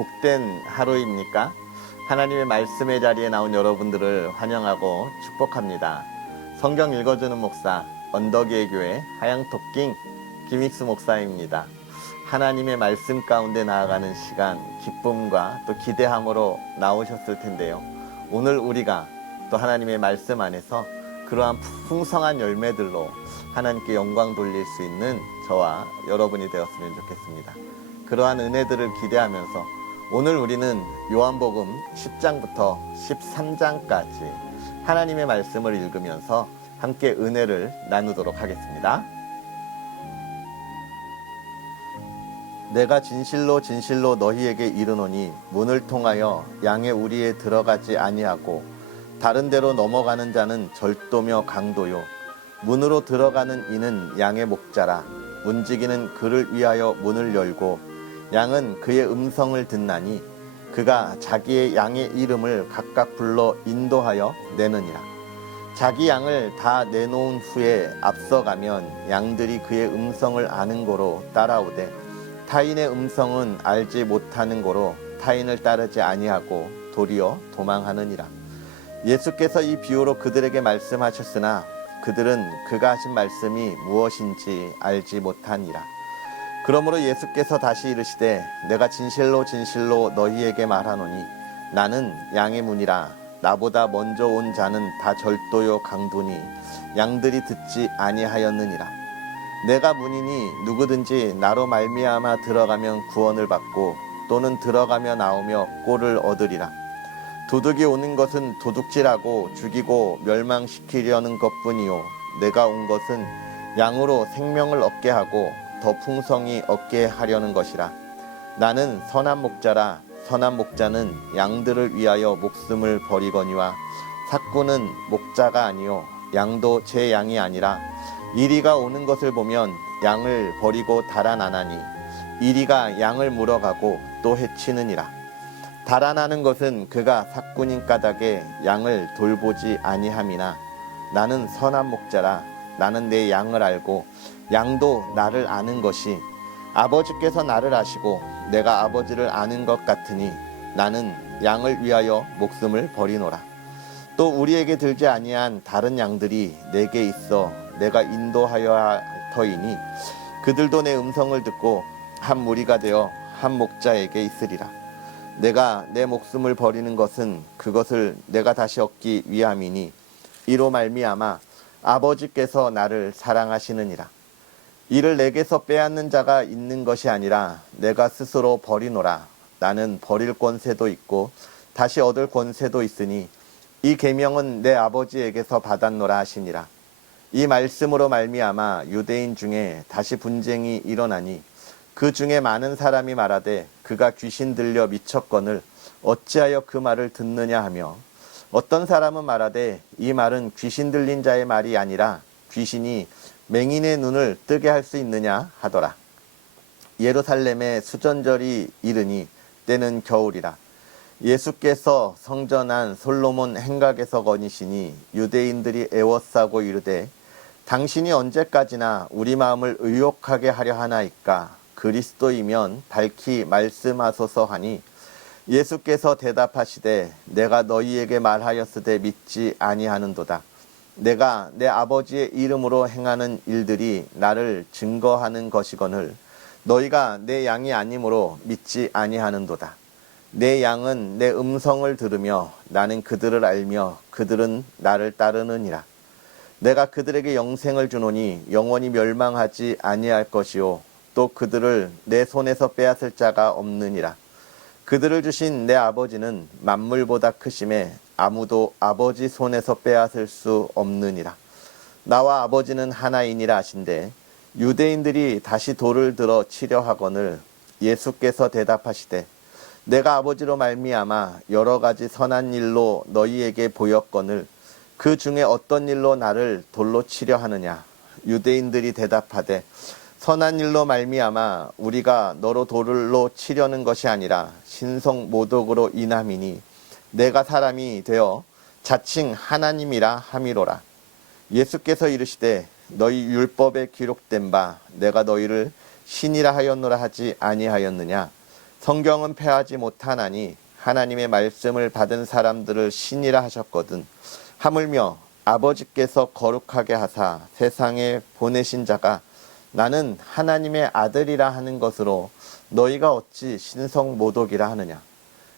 복된 하루입니까? 하나님의 말씀의 자리에 나온 여러분들을 환영하고 축복합니다. 성경 읽어주는 목사, 언덕위의 교회 하양토킹 김익수 목사입니다. 하나님의 말씀 가운데 나아가는 시간, 기쁨과 또 기대함으로 나오셨을 텐데요. 오늘 우리가 또 하나님의 말씀 안에서 그러한 풍성한 열매들로 하나님께 영광 돌릴 수 있는 저와 여러분이 되었으면 좋겠습니다. 그러한 은혜들을 기대하면서 오늘 우리는 요한복음 10장부터 13장까지 하나님의 말씀을 읽으면서 함께 은혜를 나누도록 하겠습니다. 내가 진실로 진실로 너희에게 이르노니 문을 통하여 양의 우리에 들어가지 아니하고 다른 데로 넘어가는 자는 절도며 강도요 문으로 들어가는 이는 양의 목자라. 문지기는 그를 위하여 문을 열고 양은 그의 음성을 듣나니 그가 자기의 양의 이름을 각각 불러 인도하여 내느니라. 자기 양을 다 내놓은 후에 앞서가면 양들이 그의 음성을 아는 고로 따라오되 타인의 음성은 알지 못하는 고로 타인을 따르지 아니하고 도리어 도망하느니라. 예수께서 이 비유로 그들에게 말씀하셨으나 그들은 그가 하신 말씀이 무엇인지 알지 못하니라. 그러므로 예수께서 다시 이르시되 내가 진실로 진실로 너희에게 말하노니 나는 양의 문이라. 나보다 먼저 온 자는 다 절도요 강도니 양들이 듣지 아니하였느니라. 내가 문이니 누구든지 나로 말미암아 들어가면 구원을 받고 또는 들어가며 나오며 꼴을 얻으리라. 도둑이 오는 것은 도둑질하고 죽이고 멸망시키려는 것뿐이요 내가 온 것은 양으로 생명을 얻게 하고 더 풍성히 얻게 하려는 것이라. 나는 선한 목자라. 선한 목자는 양들을 위하여 목숨을 버리거니와 삭구는 목자가 아니요 양도 제 양이 아니라 이리가 오는 것을 보면 양을 버리고 달아나나니 이리가 양을 물어가고 또 해치느니라. 달아나는 것은 그가 삭군인 까닭에 양을 돌보지 아니함이나 나는 선한 목자라. 나는 내 양을 알고 양도 나를 아는 것이 아버지께서 나를 아시고 내가 아버지를 아는 것 같으니 나는 양을 위하여 목숨을 버리노라. 또 우리에게 들지 아니한 다른 양들이 내게 있어 내가 인도하여야 할 터이니 그들도 내 음성을 듣고 한 무리가 되어 한 목자에게 있으리라. 내가 내 목숨을 버리는 것은 그것을 내가 다시 얻기 위함이니 이로 말미암아 아버지께서 나를 사랑하시느니라. 이를 내게서 빼앗는 자가 있는 것이 아니라 내가 스스로 버리노라. 나는 버릴 권세도 있고 다시 얻을 권세도 있으니 이 계명은 내 아버지에게서 받았노라 하시니라. 이 말씀으로 말미암아 유대인 중에 다시 분쟁이 일어나니 그 중에 많은 사람이 말하되 그가 귀신 들려 미쳤거늘 어찌하여 그 말을 듣느냐 하며 어떤 사람은 말하되 이 말은 귀신 들린 자의 말이 아니라 귀신이 맹인의 눈을 뜨게 할 수 있느냐 하더라. 예루살렘에 수전절이 이르니 때는 겨울이라. 예수께서 성전 안 솔로몬 행각에서 거니시니 유대인들이 애워싸고 이르되 당신이 언제까지나 우리 마음을 의욕하게 하려 하나이까. 그리스도이면 밝히 말씀하소서 하니 예수께서 대답하시되 내가 너희에게 말하였으되 믿지 아니하는도다. 내가 내 아버지의 이름으로 행하는 일들이 나를 증거하는 것이거늘 너희가 내 양이 아니므로 믿지 아니하는도다. 내 양은 내 음성을 들으며 나는 그들을 알며 그들은 나를 따르느니라. 내가 그들에게 영생을 주노니 영원히 멸망하지 아니할 것이요 또 그들을 내 손에서 빼앗을 자가 없느니라. 그들을 주신 내 아버지는 만물보다 크심에 아무도 아버지 손에서 빼앗을 수 없느니라. 나와 아버지는 하나이니라 하신대 유대인들이 다시 돌을 들어 치려 하거늘 예수께서 대답하시되 내가 아버지로 말미암아 여러 가지 선한 일로 너희에게 보였거늘 그 중에 어떤 일로 나를 돌로 치려 하느냐. 유대인들이 대답하되 선한 일로 말미암아 우리가 너로 돌로 치려는 것이 아니라 신성 모독으로 인함이니 내가 사람이 되어 자칭 하나님이라 함이로라. 예수께서 이르시되 너희 율법에 기록된 바 내가 너희를 신이라 하였노라 하지 아니하였느냐. 성경은 패하지 못하나니 하나님의 말씀을 받은 사람들을 신이라 하셨거든. 하물며 아버지께서 거룩하게 하사 세상에 보내신 자가 나는 하나님의 아들이라 하는 것으로 너희가 어찌 신성 모독이라 하느냐.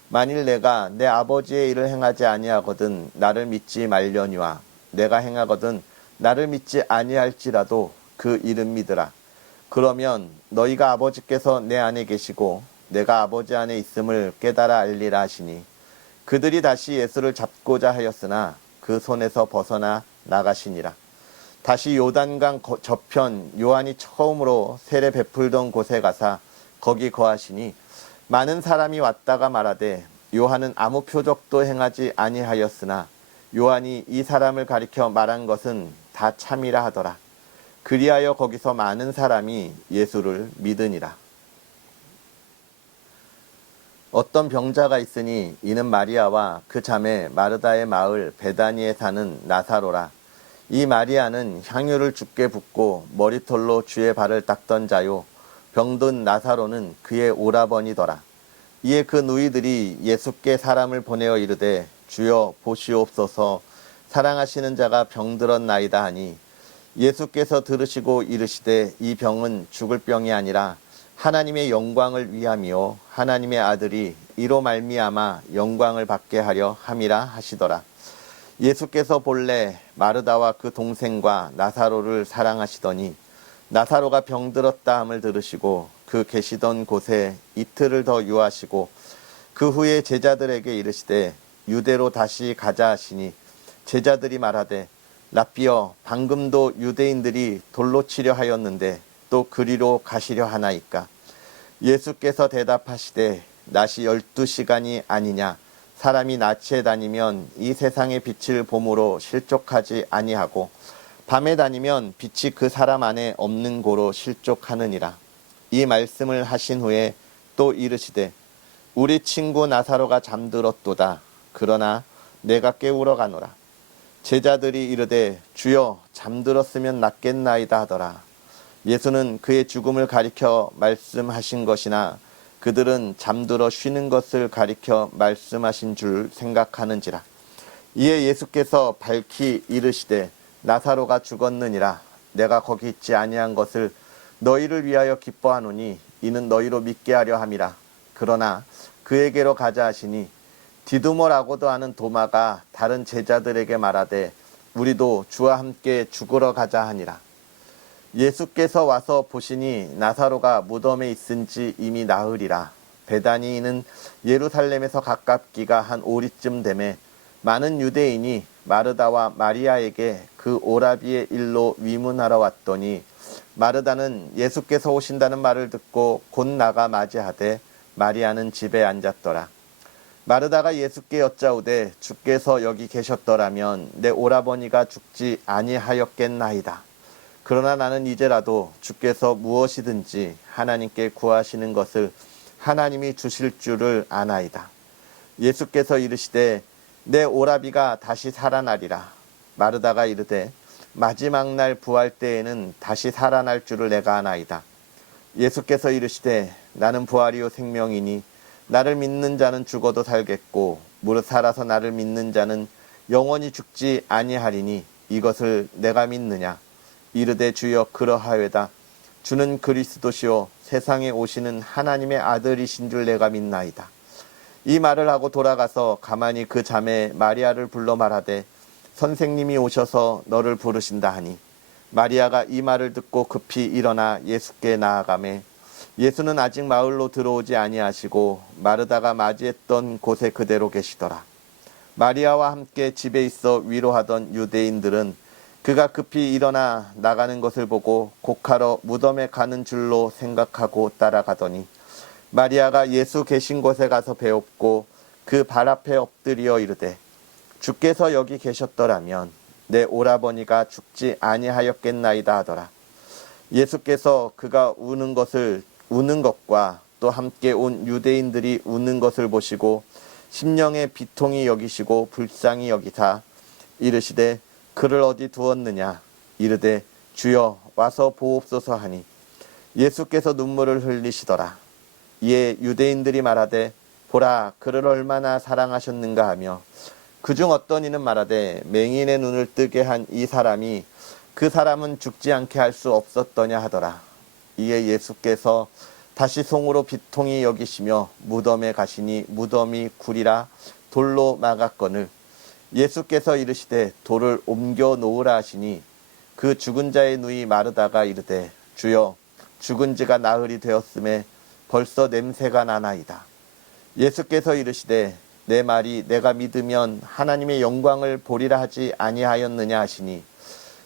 만일 내가 내 아버지의 일을 행하지 아니하거든 나를 믿지 말려니와 내가 행하거든 나를 믿지 아니할지라도 그 이름 믿으라. 그러면 너희가 아버지께서 내 안에 계시고 내가 아버지 안에 있음을 깨달아 알리라 하시니 그들이 다시 예수를 잡고자 하였으나 그 손에서 벗어나 나가시니라. 다시 요단강 저편 요한이 처음으로 세례 베풀던 곳에 가사 거기 거하시니 많은 사람이 왔다가 말하되 요한은 아무 표적도 행하지 아니하였으나 요한이 이 사람을 가리켜 말한 것은 다 참이라 하더라. 그리하여 거기서 많은 사람이 예수를 믿으니라. 어떤 병자가 있으니 이는 마리아와 그 자매 마르다의 마을 베다니에 사는 나사로라. 이 마리아는 향유를 주께 붓고 머리털로 주의 발을 닦던 자요 병든 나사로는 그의 오라버니더라. 이에 그 누이들이 예수께 사람을 보내어 이르되 주여 보시옵소서 사랑하시는 자가 병들었나이다 하니 예수께서 들으시고 이르시되 이 병은 죽을 병이 아니라 하나님의 영광을 위함이요 하나님의 아들이 이로 말미암아 영광을 받게 하려 함이라 하시더라. 예수께서 본래 마르다와 그 동생과 나사로를 사랑하시더니 나사로가 병들었다 함을 들으시고 그 계시던 곳에 이틀을 더 유하시고 그 후에 제자들에게 이르시되 유대로 다시 가자 하시니 제자들이 말하되 라삐어 방금도 유대인들이 돌로 치려 하였는데 또 그리로 가시려 하나이까. 예수께서 대답하시되 낮이 12시간이 아니냐. 사람이 낮에 다니면 이 세상의 빛을 봄으로 실족하지 아니하고 밤에 다니면 빛이 그 사람 안에 없는 고로 실족하느니라. 이 말씀을 하신 후에 또 이르시되 우리 친구 나사로가 잠들었도다. 그러나 내가 깨우러 가노라. 제자들이 이르되 주여 잠들었으면 낫겠나이다 하더라. 예수는 그의 죽음을 가리켜 말씀하신 것이나 그들은 잠들어 쉬는 것을 가리켜 말씀하신 줄 생각하는지라. 이에 예수께서 밝히 이르시되 나사로가 죽었느니라. 내가 거기 있지 아니한 것을 너희를 위하여 기뻐하노니 이는 너희로 믿게 하려 함이라. 그러나 그에게로 가자 하시니 디두모라고도 하는 도마가 다른 제자들에게 말하되 우리도 주와 함께 죽으러 가자 하니라. 예수께서 와서 보시니 나사로가 무덤에 있은지 이미 나흘이라. 베다니는 예루살렘에서 가깝기가 한 오리쯤 되매 많은 유대인이 마르다와 마리아에게 그 오라비의 일로 위문하러 왔더니 마르다는 예수께서 오신다는 말을 듣고 곧 나가 맞이하되 마리아는 집에 앉았더라. 마르다가 예수께 여짜오되 주께서 여기 계셨더라면 내 오라버니가 죽지 아니하였겠나이다. 그러나 나는 이제라도 주께서 무엇이든지 하나님께 구하시는 것을 하나님이 주실 줄을 아나이다. 예수께서 이르시되 내 오라비가 다시 살아나리라. 마르다가 이르되 마지막 날 부활 때에는 다시 살아날 줄을 내가 아나이다. 예수께서 이르시되 나는 부활이요 생명이니 나를 믿는 자는 죽어도 살겠고 무릇 살아서 나를 믿는 자는 영원히 죽지 아니하리니 이것을 내가 믿느냐. 이르되 주여 그러하외다. 주는 그리스도시요 세상에 오시는 하나님의 아들이신 줄 내가 믿나이다. 이 말을 하고 돌아가서 가만히 그 자매 마리아를 불러 말하되 선생님이 오셔서 너를 부르신다 하니 마리아가 이 말을 듣고 급히 일어나 예수께 나아가매 예수는 아직 마을로 들어오지 아니하시고 마르다가 맞이했던 곳에 그대로 계시더라. 마리아와 함께 집에 있어 위로하던 유대인들은 그가 급히 일어나 나가는 것을 보고 곡하러 무덤에 가는 줄로 생각하고 따라가더니 마리아가 예수 계신 곳에 가서 배웠고 그 발 앞에 엎드려 이르되 주께서 여기 계셨더라면 내 오라버니가 죽지 아니하였겠나이다 하더라. 예수께서 그가 우는 것과 또 함께 온 유대인들이 우는 것을 보시고 심령의 비통이 여기시고 불쌍히 여기사 이르시되 그를 어디 두었느냐. 이르되 주여 와서 보옵소서 하니 예수께서 눈물을 흘리시더라. 이에 유대인들이 말하되 보라 그를 얼마나 사랑하셨는가 하며 그중 어떤 이는 말하되 맹인의 눈을 뜨게 한 이 사람이 그 사람은 죽지 않게 할 수 없었더냐 하더라. 이에 예수께서 다시 송으로 비통히 여기시며 무덤에 가시니 무덤이 굴이라 돌로 막았거늘 예수께서 이르시되 돌을 옮겨 놓으라 하시니 그 죽은 자의 눈이 마르다가 이르되 주여 죽은 지가 나흘이 되었음에 벌써 냄새가 나나이다. 예수께서 이르시되 내 말이 내가 믿으면 하나님의 영광을 보리라 하지 아니하였느냐 하시니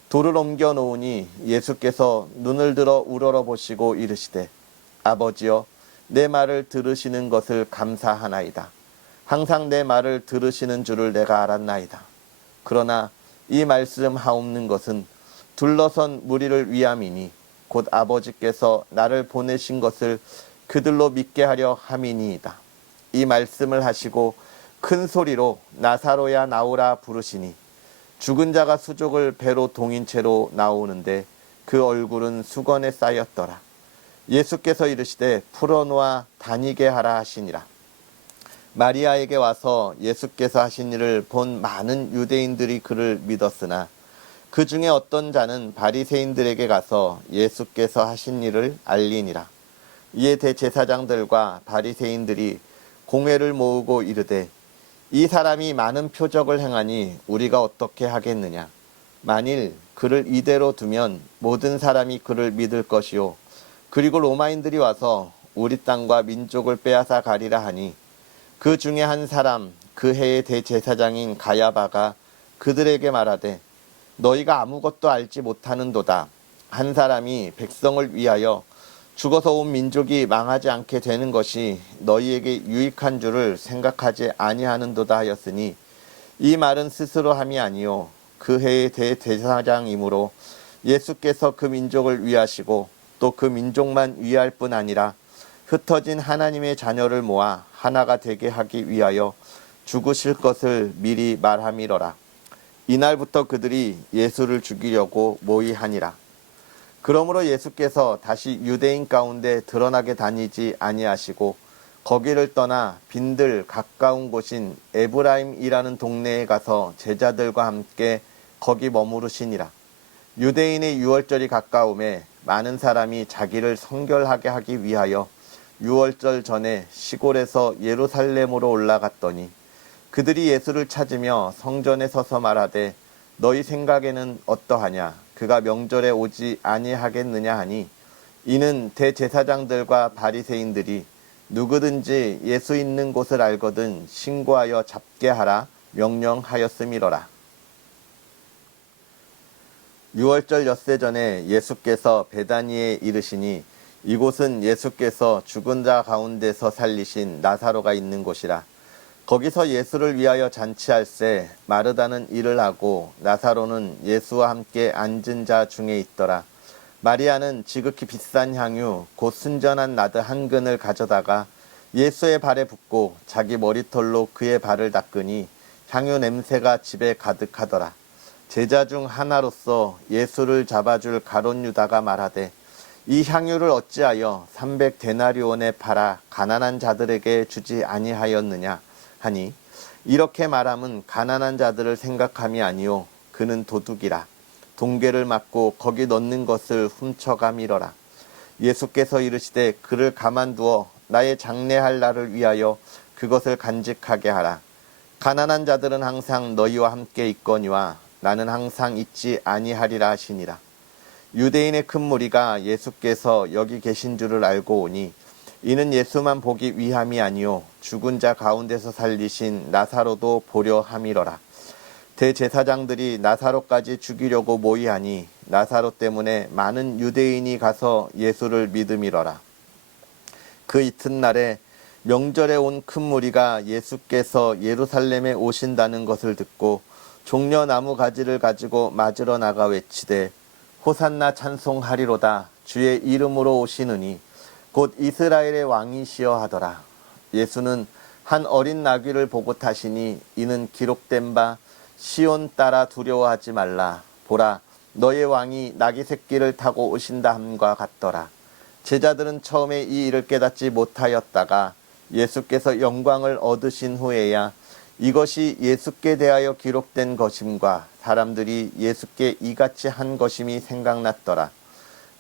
돌을 옮겨 놓으니 예수께서 눈을 들어 우러러 보시고 이르시되 아버지여 내 말을 들으시는 것을 감사하나이다. 항상 내 말을 들으시는 줄을 내가 알았나이다. 그러나 이 말씀 하옵는 것은 둘러선 무리를 위함이니 곧 아버지께서 나를 보내신 것을 그들로 믿게 하려 함이니이다. 이 말씀을 하시고 큰 소리로 나사로야 나오라 부르시니 죽은 자가 수족을 배로 동인 채로 나오는데 그 얼굴은 수건에 쌓였더라. 예수께서 이르시되 풀어놓아 다니게 하라 하시니라. 마리아에게 와서 예수께서 하신 일을 본 많은 유대인들이 그를 믿었으나 그 중에 어떤 자는 바리새인들에게 가서 예수께서 하신 일을 알리니라. 이에 대제사장들과 바리새인들이 공회를 모으고 이르되 이 사람이 많은 표적을 행하니 우리가 어떻게 하겠느냐. 만일 그를 이대로 두면 모든 사람이 그를 믿을 것이요 그리고 로마인들이 와서 우리 땅과 민족을 빼앗아 가리라 하니 그 중에 한 사람 그 해의 대제사장인 가야바가 그들에게 말하되 너희가 아무것도 알지 못하는도다. 한 사람이 백성을 위하여 죽어서 온 민족이 망하지 않게 되는 것이 너희에게 유익한 줄을 생각하지 아니하는도다 하였으니 이 말은 스스로 함이 아니요 그 해의 대제사장이므로 예수께서 그 민족을 위하시고 또 그 민족만 위할 뿐 아니라 흩어진 하나님의 자녀를 모아 하나가 되게 하기 위하여 죽으실 것을 미리 말함이러라. 이날부터 그들이 예수를 죽이려고 모의하니라. 그러므로 예수께서 다시 유대인 가운데 드러나게 다니지 아니하시고 거기를 떠나 빈들 가까운 곳인 에브라임이라는 동네에 가서 제자들과 함께 거기 머무르시니라. 유대인의 유월절이 가까움에 많은 사람이 자기를 성결하게 하기 위하여 유월절 전에 시골에서 예루살렘으로 올라갔더니 그들이 예수를 찾으며 성전에 서서 말하되 너희 생각에는 어떠하냐 그가 명절에 오지 아니하겠느냐 하니 이는 대제사장들과 바리새인들이 누구든지 예수 있는 곳을 알거든 신고하여 잡게 하라 명령하였음이로라. 유월절 엿새 전에 예수께서 베다니에 이르시니 이곳은 예수께서 죽은 자 가운데서 살리신 나사로가 있는 곳이라. 거기서 예수를 위하여 잔치할새 마르다는 일을 하고 나사로는 예수와 함께 앉은 자 중에 있더라. 마리아는 지극히 비싼 향유 곧 순전한 나드 한 근을 가져다가 예수의 발에 붓고 자기 머리털로 그의 발을 닦으니 향유 냄새가 집에 가득하더라. 제자 중 하나로서 예수를 잡아줄 가롯 유다가 말하되 이 향유를 어찌하여 300데나리온에 팔아 가난한 자들에게 주지 아니하였느냐 하니 이렇게 말함은 가난한 자들을 생각함이 아니요 그는 도둑이라. 동괴를 맞고 거기 넣는 것을 훔쳐가미러라. 예수께서 이르시되 그를 가만두어 나의 장례할 날을 위하여 그것을 간직하게 하라. 가난한 자들은 항상 너희와 함께 있거니와 나는 항상 있지 아니하리라 하시니라. 유대인의 큰 무리가 예수께서 여기 계신 줄을 알고 오니 이는 예수만 보기 위함이 아니요 죽은 자 가운데서 살리신 나사로도 보려 함이러라. 대제사장들이 나사로까지 죽이려고 모의하니 나사로 때문에 많은 유대인이 가서 예수를 믿음이러라. 그 이튿날에 명절에 온 큰 무리가 예수께서 예루살렘에 오신다는 것을 듣고 종려나무 가지를 가지고 맞으러 나가 외치되 호산나 찬송하리로다 주의 이름으로 오시느니 곧 이스라엘의 왕이시여 하더라. 예수는 한 어린 나귀를 보고 타시니 이는 기록된 바 시온 따라 두려워하지 말라 보라 너의 왕이 나귀 새끼를 타고 오신다 함과 같더라. 제자들은 처음에 이 일을 깨닫지 못하였다가 예수께서 영광을 얻으신 후에야 이것이 예수께 대하여 기록된 것임과 사람들이 예수께 이같이 한 것임이 생각났더라.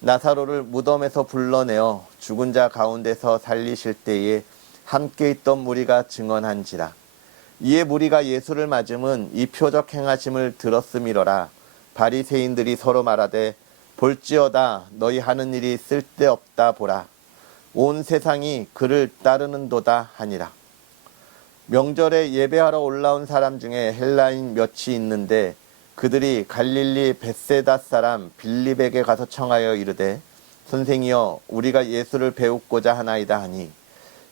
나사로를 무덤에서 불러내어 죽은 자 가운데서 살리실 때에 함께 있던 무리가 증언한지라. 이에 무리가 예수를 맞음은 이 표적 행하심을 들었음이러라. 바리새인들이 서로 말하되 볼지어다 너희 하는 일이 쓸데없다 보라. 온 세상이 그를 따르는도다 하니라. 명절에 예배하러 올라온 사람 중에 헬라인 몇이 있는데 그들이 갈릴리 벳세다 사람 빌립에게 가서 청하여 이르되 선생이여 우리가 예수를 배우고자 하나이다 하니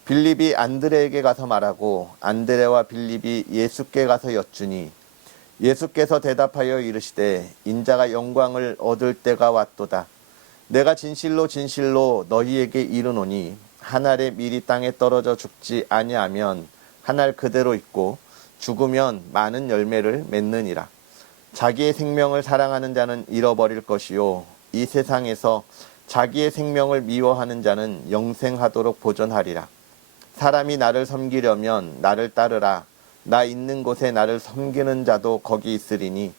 빌립이 안드레에게 가서 말하고 안드레와 빌립이 예수께 가서 여쭈니 예수께서 대답하여 이르시되 인자가 영광을 얻을 때가 왔도다. 내가 진실로 진실로 너희에게 이르노니 한 알의 밀이 땅에 떨어져 죽지 아니하면 한 알 그대로 있고 죽으면 많은 열매를 맺느니라. 자기의 생명을 사랑하는 자는 잃어버릴 것이요 이 세상에서 자기의 생명을 미워하는 자는 영생하도록 보존하리라. 사람이 나를 섬기려면 나를 따르라. 나 있는 곳에 나를 섬기는 자도 거기 있으리니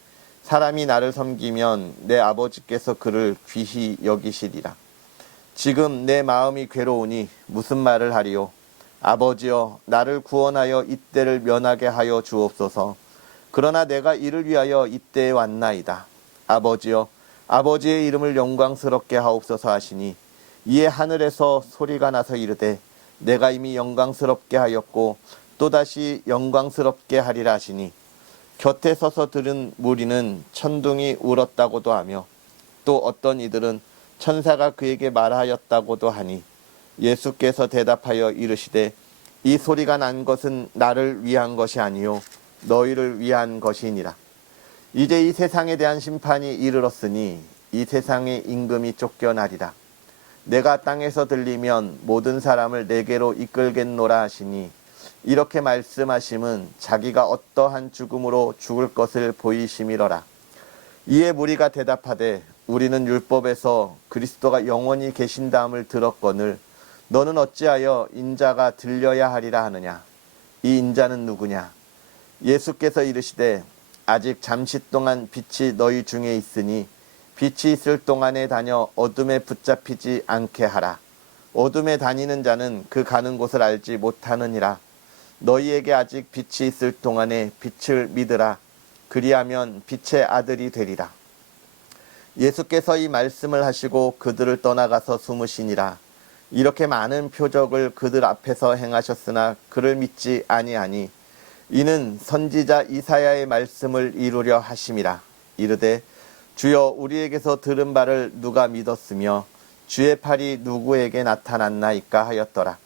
사람이 나를 섬기면 내 아버지께서 그를 귀히 여기시리라. 지금 내 마음이 괴로우니 무슨 말을 하리요. 아버지여 나를 구원하여 이때를 면하게 하여 주옵소서. 그러나 내가 이를 위하여 이때에 왔나이다. 아버지여 아버지의 이름을 영광스럽게 하옵소서 하시니 이에 하늘에서 소리가 나서 이르되 내가 이미 영광스럽게 하였고 또다시 영광스럽게 하리라 하시니 곁에 서서 들은 무리는 천둥이 울었다고도 하며 또 어떤 이들은 천사가 그에게 말하였다고도 하니 예수께서 대답하여 이르시되 이 소리가 난 것은 나를 위한 것이 아니요 너희를 위한 것이니라. 이제 이 세상에 대한 심판이 이르렀으니 이 세상의 임금이 쫓겨나리라. 내가 땅에서 들리면 모든 사람을 내게로 이끌겠노라 하시니 이렇게 말씀하심은 자기가 어떠한 죽음으로 죽을 것을 보이심이러라. 이에 무리가 대답하되 우리는 율법에서 그리스도가 영원히 계신다함을 들었거늘 너는 어찌하여 인자가 들려야 하리라 하느냐. 이 인자는 누구냐. 예수께서 이르시되 아직 잠시 동안 빛이 너희 중에 있으니 빛이 있을 동안에 다녀 어둠에 붙잡히지 않게 하라. 어둠에 다니는 자는 그 가는 곳을 알지 못하느니라. 너희에게 아직 빛이 있을 동안에 빛을 믿으라. 그리하면 빛의 아들이 되리라. 예수께서 이 말씀을 하시고 그들을 떠나가서 숨으시니라. 이렇게 많은 표적을 그들 앞에서 행하셨으나 그를 믿지 아니하니 이는 선지자 이사야의 말씀을 이루려 하심이라. 이르되 주여 우리에게서 들은 바를 누가 믿었으며 주의 팔이 누구에게 나타났나이까 하였더라.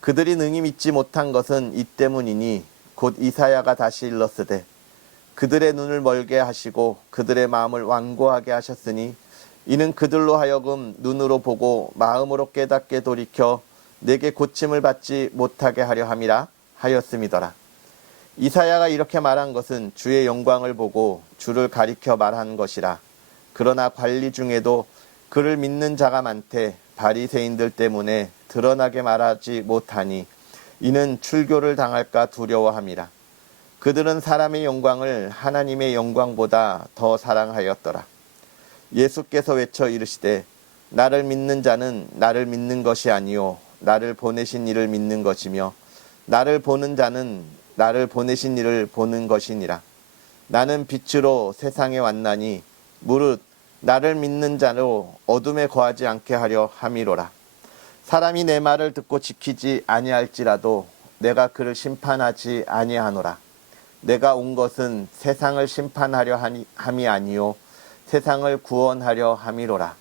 그들이 능히 믿지 못한 것은 이 때문이니 곧 이사야가 다시 일렀으되 그들의 눈을 멀게 하시고 그들의 마음을 완고하게 하셨으니 이는 그들로 하여금 눈으로 보고 마음으로 깨닫게 돌이켜 내게 고침을 받지 못하게 하려 함이라 하였음이더라. 이사야가 이렇게 말한 것은 주의 영광을 보고 주를 가리켜 말한 것이라. 그러나 관리 중에도 그를 믿는 자가 많되 바리새인들 때문에 드러나게 말하지 못하니 이는 출교를 당할까 두려워함이라. 그들은 사람의 영광을 하나님의 영광보다 더 사랑하였더라. 예수께서 외쳐 이르시되 나를 믿는 자는 나를 믿는 것이 아니요 나를 보내신 이를 믿는 것이며 나를 보는 자는 나를 보내신 이를 보는 것이니라. 나는 빛으로 세상에 왔나니 무릇 나를 믿는 자로 어둠에 거하지 않게 하려 함이로라. 사람이 내 말을 듣고 지키지 아니할지라도 내가 그를 심판하지 아니하노라. 내가 온 것은 세상을 심판하려 함이 아니요 세상을 구원하려 함이로라.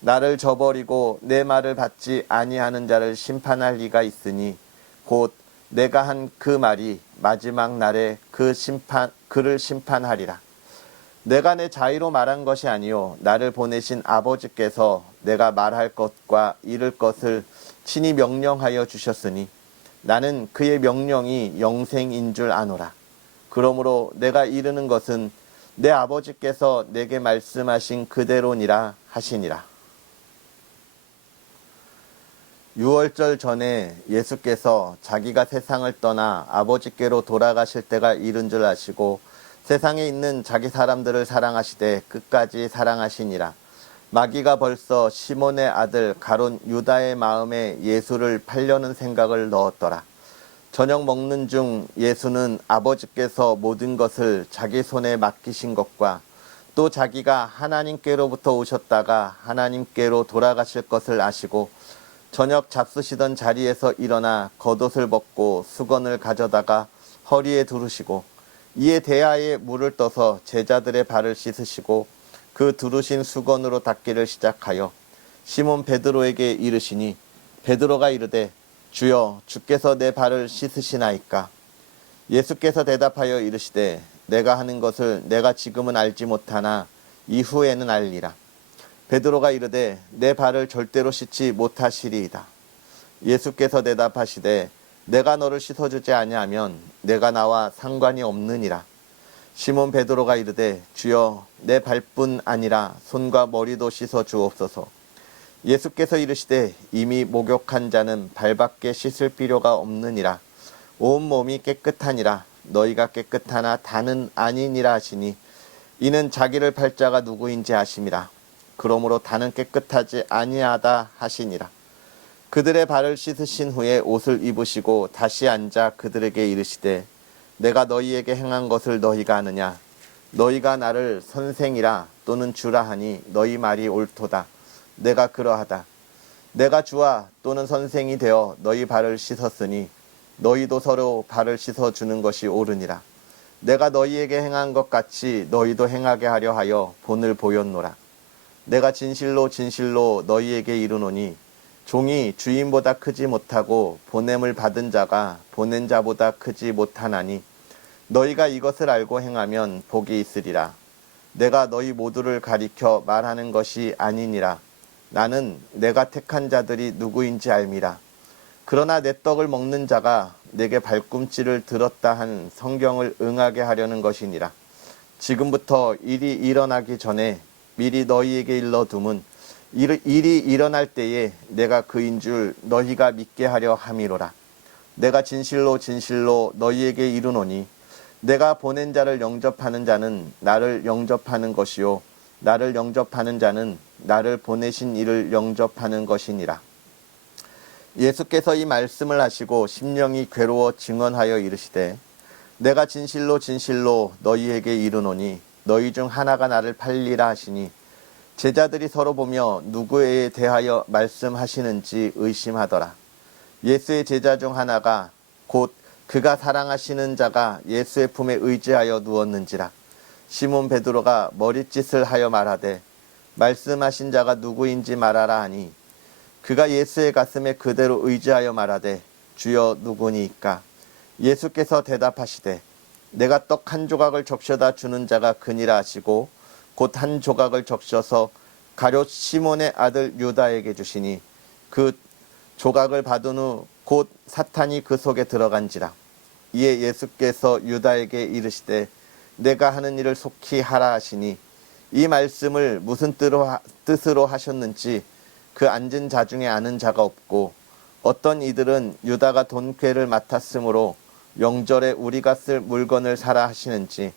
나를 저버리고 내 말을 받지 아니하는 자를 심판할 리가 있으니 곧 내가 한 그 말이 마지막 날에 그를 심판하리라. 내가 내 자의로 말한 것이 아니요 나를 보내신 아버지께서 내가 말할 것과 이를 것을 친히 명령하여 주셨으니 나는 그의 명령이 영생인 줄 아노라. 그러므로 내가 이르는 것은 내 아버지께서 내게 말씀하신 그대로니라 하시니라. 유월절 전에 예수께서 자기가 세상을 떠나 아버지께로 돌아가실 때가 이른 줄 아시고 세상에 있는 자기 사람들을 사랑하시되 끝까지 사랑하시니라. 마귀가 벌써 시몬의 아들 가룟 유다의 마음에 예수를 팔려는 생각을 넣었더라. 저녁 먹는 중 예수는 아버지께서 모든 것을 자기 손에 맡기신 것과 또 자기가 하나님께로부터 오셨다가 하나님께로 돌아가실 것을 아시고 저녁 잡수시던 자리에서 일어나 겉옷을 벗고 수건을 가져다가 허리에 두르시고 이에 대야에 물을 떠서 제자들의 발을 씻으시고 그 두르신 수건으로 닦기를 시작하여 시몬 베드로에게 이르시니 베드로가 이르되 주여 주께서 내 발을 씻으시나이까. 예수께서 대답하여 이르시되 내가 하는 것을 내가 지금은 알지 못하나 이후에는 알리라. 베드로가 이르되 내 발을 절대로 씻지 못하시리이다. 예수께서 대답하시되 내가 너를 씻어주지 아니하면 내가 나와 상관이 없느니라. 시몬 베드로가 이르되 주여 내 발뿐 아니라 손과 머리도 씻어 주옵소서. 예수께서 이르시되 이미 목욕한 자는 발밖에 씻을 필요가 없느니라. 온 몸이 깨끗하니라. 너희가 깨끗하나 다는 아니니라 하시니 이는 자기를 팔 자가 누구인지 아심이라. 그러므로 다는 깨끗하지 아니하다 하시니라. 그들의 발을 씻으신 후에 옷을 입으시고 다시 앉아 그들에게 이르시되 내가 너희에게 행한 것을 너희가 아느냐. 너희가 나를 선생이라 또는 주라 하니 너희 말이 옳도다. 내가 그러하다. 내가 주와 또는 선생이 되어 너희 발을 씻었으니 너희도 서로 발을 씻어주는 것이 옳으니라. 내가 너희에게 행한 것 같이 너희도 행하게 하려 하여 본을 보였노라. 내가 진실로 진실로 너희에게 이르노니 종이 주인보다 크지 못하고 보냄을 받은 자가 보낸 자보다 크지 못하나니 너희가 이것을 알고 행하면 복이 있으리라. 내가 너희 모두를 가리켜 말하는 것이 아니니라. 나는 내가 택한 자들이 누구인지 알미라. 그러나 내 떡을 먹는 자가 내게 발꿈치를 들었다 한 성경을 응하게 하려는 것이니라. 지금부터 일이 일어나기 전에 미리 너희에게 일러둠은 일이 일어날 때에 내가 그인 줄 너희가 믿게 하려 함이로라. 내가 진실로 진실로 너희에게 이르노니 내가 보낸 자를 영접하는 자는 나를 영접하는 것이요 나를 영접하는 자는 나를 보내신 이를 영접하는 것이니라. 예수께서 이 말씀을 하시고 심령이 괴로워 증언하여 이르시되 내가 진실로 진실로 너희에게 이르노니 너희 중 하나가 나를 팔리라 하시니 제자들이 서로 보며 누구에 대하여 말씀하시는지 의심하더라. 예수의 제자 중 하나가 곧 그가 사랑하시는 자가 예수의 품에 의지하여 누웠는지라. 시몬 베드로가 머릿짓을 하여 말하되 말씀하신 자가 누구인지 말하라 하니 그가 예수의 가슴에 그대로 의지하여 말하되 주여 누구니이까. 예수께서 대답하시되 내가 떡 한 조각을 적셔다 주는 자가 그니라 하시고 곧 한 조각을 적셔서 가룟 시몬의 아들 유다에게 주시니 그 조각을 받은 후 곧 사탄이 그 속에 들어간지라. 이에 예수께서 유다에게 이르시되 내가 하는 일을 속히 하라 하시니 이 말씀을 무슨 뜻으로 하셨는지 그 앉은 자 중에 아는 자가 없고 어떤 이들은 유다가 돈괴를 맡았으므로 영절에 우리가 쓸 물건을 사라 하시는지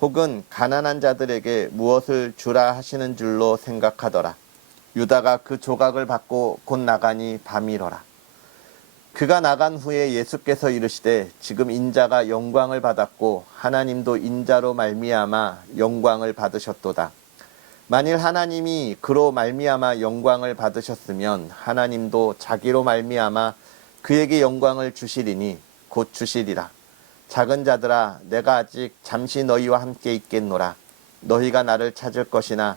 혹은 가난한 자들에게 무엇을 주라 하시는 줄로 생각하더라. 유다가 그 조각을 받고 곧 나가니 밤이러라. 그가 나간 후에 예수께서 이르시되 지금 인자가 영광을 받았고 하나님도 인자로 말미암아 영광을 받으셨도다. 만일 하나님이 그로 말미암아 영광을 받으셨으면 하나님도 자기로 말미암아 그에게 영광을 주시리니 곧 주시리라. 작은 자들아 내가 아직 잠시 너희와 함께 있겠노라. 너희가 나를 찾을 것이나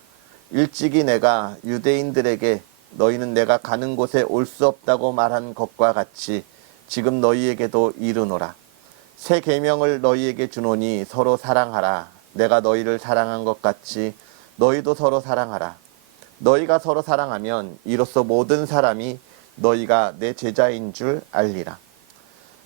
일찍이 내가 유대인들에게 너희는 내가 가는 곳에 올 수 없다고 말한 것과 같이 지금 너희에게도 이르노라. 새 계명을 너희에게 주노니 서로 사랑하라. 내가 너희를 사랑한 것 같이 너희도 서로 사랑하라. 너희가 서로 사랑하면 이로써 모든 사람이 너희가 내 제자인 줄 알리라.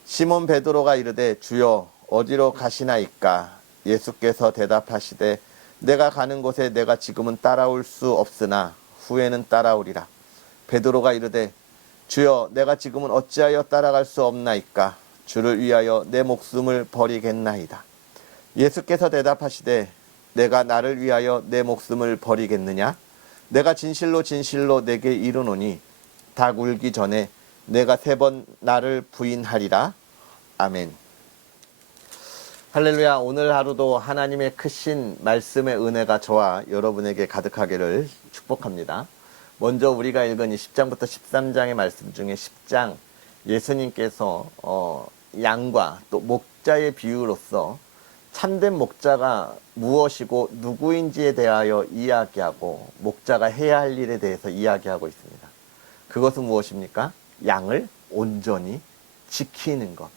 시몬 베드로가 이르되 주여 어디로 가시나이까. 예수께서 대답하시되 내가 가는 곳에 내가 지금은 따라올 수 없으나 후에는 따라오리라. 베드로가 이르되 주여, 내가 지금은 어찌하여 따라갈 수 없나이까? 주를 위하여 내 목숨을 버리겠나이다. 예수께서 대답하시되 내가 나를 위하여 내 목숨을 버리겠느냐? 내가 진실로 진실로 내게 이르노니 닭 울기 전에 내가 3번 나를 부인하리라. 아멘. 할렐루야. 오늘 하루도 하나님의 크신 말씀의 은혜가 저와 여러분에게 가득하기를 축복합니다. 먼저 우리가 읽은 이 10장부터 13장의 말씀 중에 10장, 예수님께서 양과 또 목자의 비유로서 참된 목자가 무엇이고 누구인지에 대하여 이야기하고 목자가 해야 할 일에 대해서 이야기하고 있습니다. 그것은 무엇입니까? 양을 온전히 지키는 것.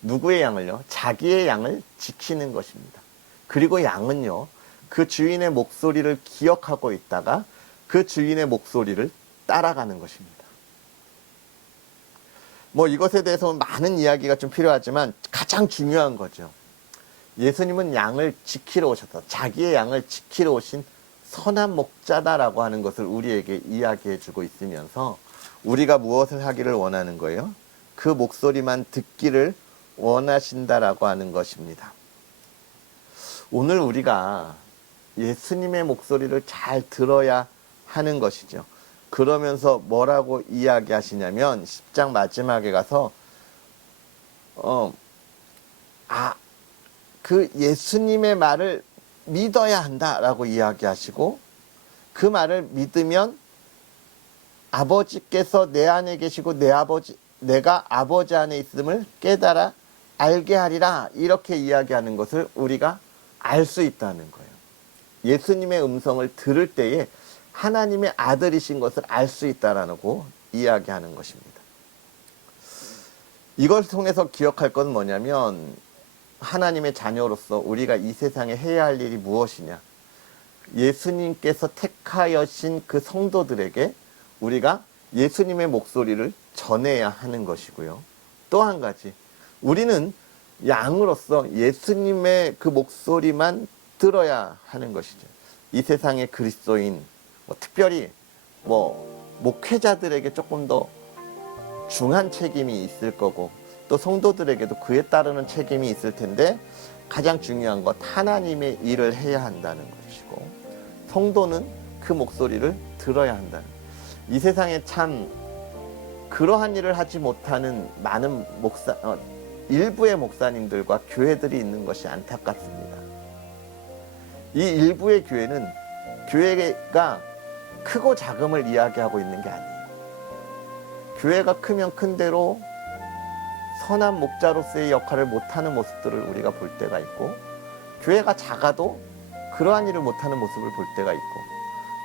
누구의 양을요? 자기의 양을 지키는 것입니다. 그리고 양은요, 그 주인의 목소리를 기억하고 있다가 그 주인의 목소리를 따라가는 것입니다. 이것에 대해서는 많은 이야기가 좀 필요하지만 가장 중요한 거죠. 예수님은 양을 지키러 오셨다. 자기의 양을 지키러 오신 선한 목자다라고 하는 것을 우리에게 이야기해 주고 있으면서 우리가 무엇을 하기를 원하는 거예요? 그 목소리만 듣기를 원하신다라고 하는 것입니다. 오늘 우리가 예수님의 목소리를 잘 들어야 하는 것이죠. 그러면서 뭐라고 이야기하시냐면 10장 마지막에 가서 그 예수님의 말을 믿어야 한다라고 이야기하시고, 그 말을 믿으면 아버지께서 내 안에 계시고 내가 아버지 안에 있음을 깨달아 알게 하리라, 이렇게 이야기하는 것을 우리가 알 수 있다는 거예요. 예수님의 음성을 들을 때에 하나님의 아들이신 것을 알 수 있다라고 이야기하는 것입니다. 이걸 통해서 기억할 건 뭐냐면, 하나님의 자녀로서 우리가 이 세상에 해야 할 일이 무엇이냐, 예수님께서 택하여신 그 성도들에게 우리가 예수님의 목소리를 전해야 하는 것이고요. 또 한 가지, 우리는 양으로서 예수님의 그 목소리만 들어야 하는 것이죠. 이 세상의 그리스도인, 특별히 목회자들에게 조금 더 중한 책임이 있을 거고, 또 성도들에게도 그에 따르는 책임이 있을 텐데, 가장 중요한 것, 하나님의 일을 해야 한다는 것이고, 성도는 그 목소리를 들어야 한다는 것. 이 세상에 참 그러한 일을 하지 못하는 많은 일부의 목사님들과 교회들이 있는 것이 안타깝습니다. 이 일부의 교회는 교회가 크고 작음을 이야기하고 있는 게 아니에요. 교회가 크면 큰 대로 선한 목자로서의 역할을 못하는 모습들을 우리가 볼 때가 있고, 교회가 작아도 그러한 일을 못하는 모습을 볼 때가 있고,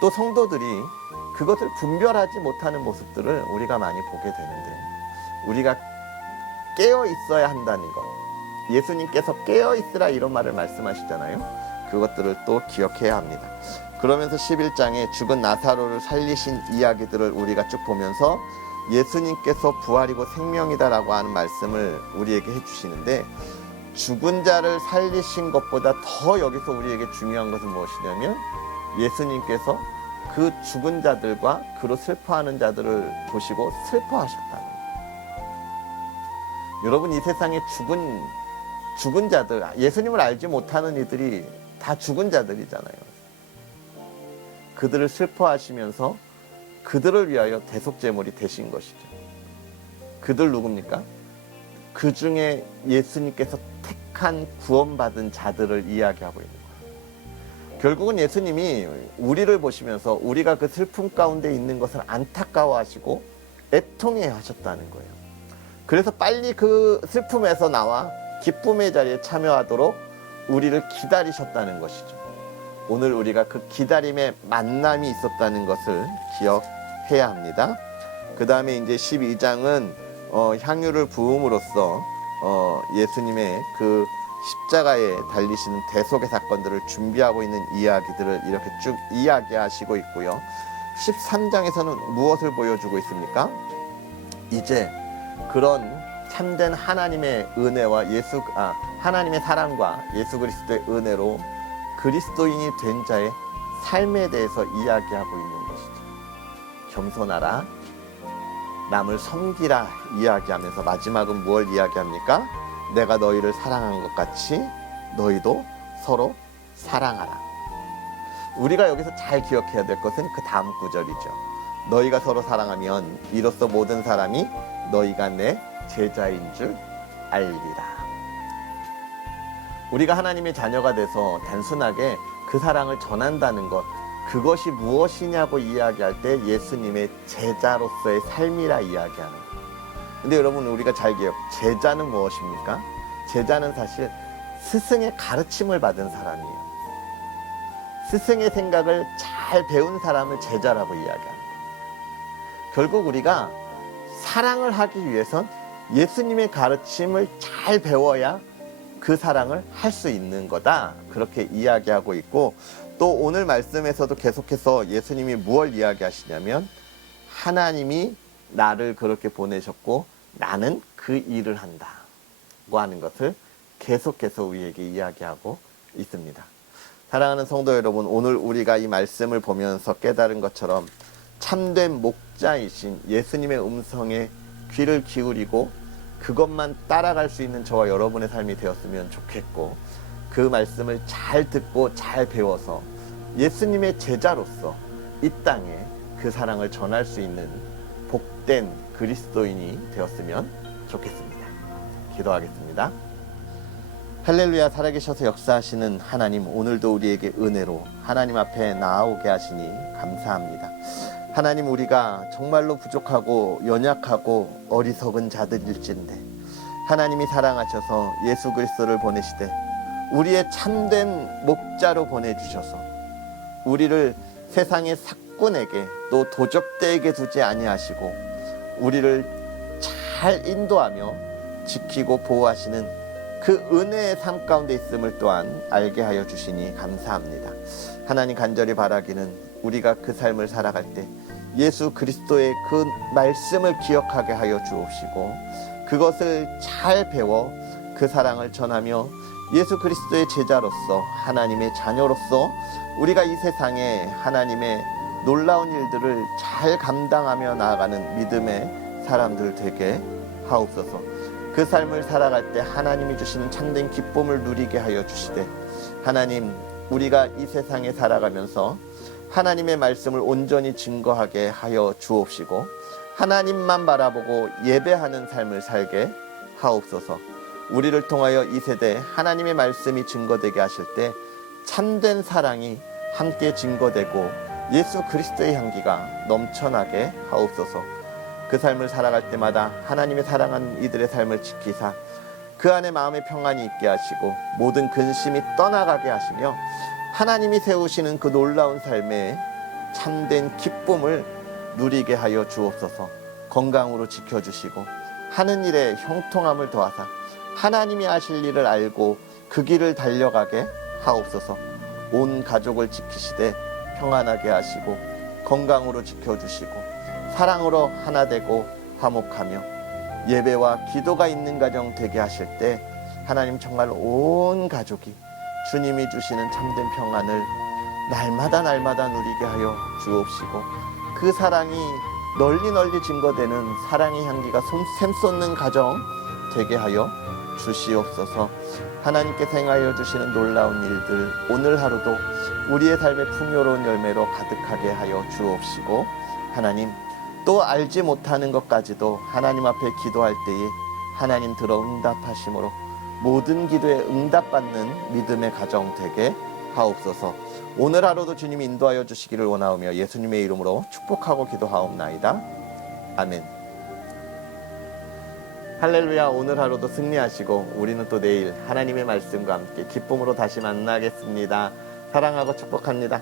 또 성도들이 그것을 분별하지 못하는 모습들을 우리가 많이 보게 되는데, 우리가 깨어 있어야 한다는 것, 예수님께서 깨어 있으라 이런 말을 말씀하시잖아요. 그것들을 또 기억해야 합니다. 그러면서 11장에 죽은 나사로를 살리신 이야기들을 우리가 쭉 보면서 예수님께서 부활이고 생명이다라고 하는 말씀을 우리에게 해주시는데, 죽은 자를 살리신 것보다 더 여기서 우리에게 중요한 것은 무엇이냐면, 예수님께서 그 죽은 자들과 그로 슬퍼하는 자들을 보시고 슬퍼하셨다는 거예요. 여러분, 이 세상에 죽은 자들, 예수님을 알지 못하는 이들이 다 죽은 자들이잖아요. 그들을 슬퍼하시면서 그들을 위하여 대속제물이 되신 것이죠. 그들 누굽니까? 그 중에 예수님께서 택한 구원받은 자들을 이야기하고 있는 거예요. 결국은 예수님이 우리를 보시면서 우리가 그 슬픔 가운데 있는 것을 안타까워하시고 애통해 하셨다는 거예요. 그래서 빨리 그 슬픔에서 나와 기쁨의 자리에 참여하도록 우리를 기다리셨다는 것이죠. 오늘 우리가 그 기다림의 만남이 있었다는 것을 기억해야 합니다. 그 다음에 이제 12장은 향유를 부음으로써 예수님의 그 십자가에 달리시는 대속의 사건들을 준비하고 있는 이야기들을 이렇게 쭉 이야기하시고 있고요. 13장에서는 무엇을 보여주고 있습니까? 이제 그런 참된 하나님의 은혜와 하나님의 사랑과 예수 그리스도의 은혜로 그리스도인이 된 자의 삶에 대해서 이야기하고 있는 것이죠. 겸손하라, 남을 섬기라 이야기하면서 마지막은 무엇 이야기합니까? 내가 너희를 사랑한 것 같이 너희도 서로 사랑하라. 우리가 여기서 잘 기억해야 될 것은 그 다음 구절이죠. 너희가 서로 사랑하면 이로써 모든 사람이 너희가 내 제자인 줄 알리라. 우리가 하나님의 자녀가 돼서 단순하게 그 사랑을 전한다는 것, 그것이 무엇이냐고 이야기할 때 예수님의 제자로서의 삶이라 이야기하는 거예요. 근데 여러분, 우리가 잘 제자는 무엇입니까? 제자는 사실 스승의 가르침을 받은 사람이에요. 스승의 생각을 잘 배운 사람을 제자라고 이야기하는 거예요. 결국 우리가 사랑을 하기 위해선 예수님의 가르침을 잘 배워야 그 사랑을 할 수 있는 거다, 그렇게 이야기하고 있고, 또 오늘 말씀에서도 계속해서 예수님이 무엇 이야기하시냐면 하나님이 나를 그렇게 보내셨고 나는 그 일을 한다고 하는 것을 계속해서 우리에게 이야기하고 있습니다. 사랑하는 성도 여러분, 오늘 우리가 이 말씀을 보면서 깨달은 것처럼 참된 목자이신 예수님의 음성에 귀를 기울이고 그것만 따라갈 수 있는 저와 여러분의 삶이 되었으면 좋겠고, 그 말씀을 잘 듣고 잘 배워서 예수님의 제자로서 이 땅에 그 사랑을 전할 수 있는 복된 그리스도인이 되었으면 좋겠습니다. 기도하겠습니다. 할렐루야. 살아계셔서 역사하시는 하나님, 오늘도 우리에게 은혜로 하나님 앞에 나아오게 하시니 감사합니다. 하나님, 우리가 정말로 부족하고 연약하고 어리석은 자들일진데 하나님이 사랑하셔서 예수 그리스도를 보내시되 우리의 참된 목자로 보내주셔서 우리를 세상의 삭군에게 또 도적대에게 두지 아니하시고 우리를 잘 인도하며 지키고 보호하시는 그 은혜의 삶 가운데 있음을 또한 알게 하여 주시니 감사합니다. 하나님, 간절히 바라기는 우리가 그 삶을 살아갈 때 예수 그리스도의 그 말씀을 기억하게 하여 주옵시고 그것을 잘 배워 그 사랑을 전하며 예수 그리스도의 제자로서 하나님의 자녀로서 우리가 이 세상에 하나님의 놀라운 일들을 잘 감당하며 나아가는 믿음의 사람들 되게 하옵소서. 그 삶을 살아갈 때 하나님이 주시는 참된 기쁨을 누리게 하여 주시되, 하나님, 우리가 이 세상에 살아가면서 하나님의 말씀을 온전히 증거하게 하여 주옵시고 하나님만 바라보고 예배하는 삶을 살게 하옵소서. 우리를 통하여 이 세대에 하나님의 말씀이 증거되게 하실 때 참된 사랑이 함께 증거되고 예수 그리스도의 향기가 넘쳐나게 하옵소서. 그 삶을 살아갈 때마다 하나님의 사랑하는 이들의 삶을 지키사 그 안에 마음의 평안이 있게 하시고 모든 근심이 떠나가게 하시며 하나님이 세우시는 그 놀라운 삶에 참된 기쁨을 누리게 하여 주옵소서. 건강으로 지켜주시고 하는 일에 형통함을 더하사 하나님이 하실 일을 알고 그 길을 달려가게 하옵소서. 온 가족을 지키시되 평안하게 하시고 건강으로 지켜주시고 사랑으로 하나 되고 화목하며 예배와 기도가 있는 가정 되게 하실 때 하나님, 정말 온 가족이 주님이 주시는 참된 평안을 날마다 누리게 하여 주옵시고 그 사랑이 널리 증거되는 사랑의 향기가 샘솟는 가정 되게 하여 주시옵소서. 하나님께서 행하여 주시는 놀라운 일들 오늘 하루도 우리의 삶의 풍요로운 열매로 가득하게 하여 주옵시고, 하나님, 또 알지 못하는 것까지도 하나님 앞에 기도할 때에 하나님 들어 응답하심으로 모든 기도에 응답받는 믿음의 가정 되게 하옵소서. 오늘 하루도 주님이 인도하여 주시기를 원하오며 예수님의 이름으로 축복하고 기도하옵나이다. 아멘. 할렐루야. 오늘 하루도 승리하시고 우리는 또 내일 하나님의 말씀과 함께 기쁨으로 다시 만나겠습니다. 사랑하고 축복합니다.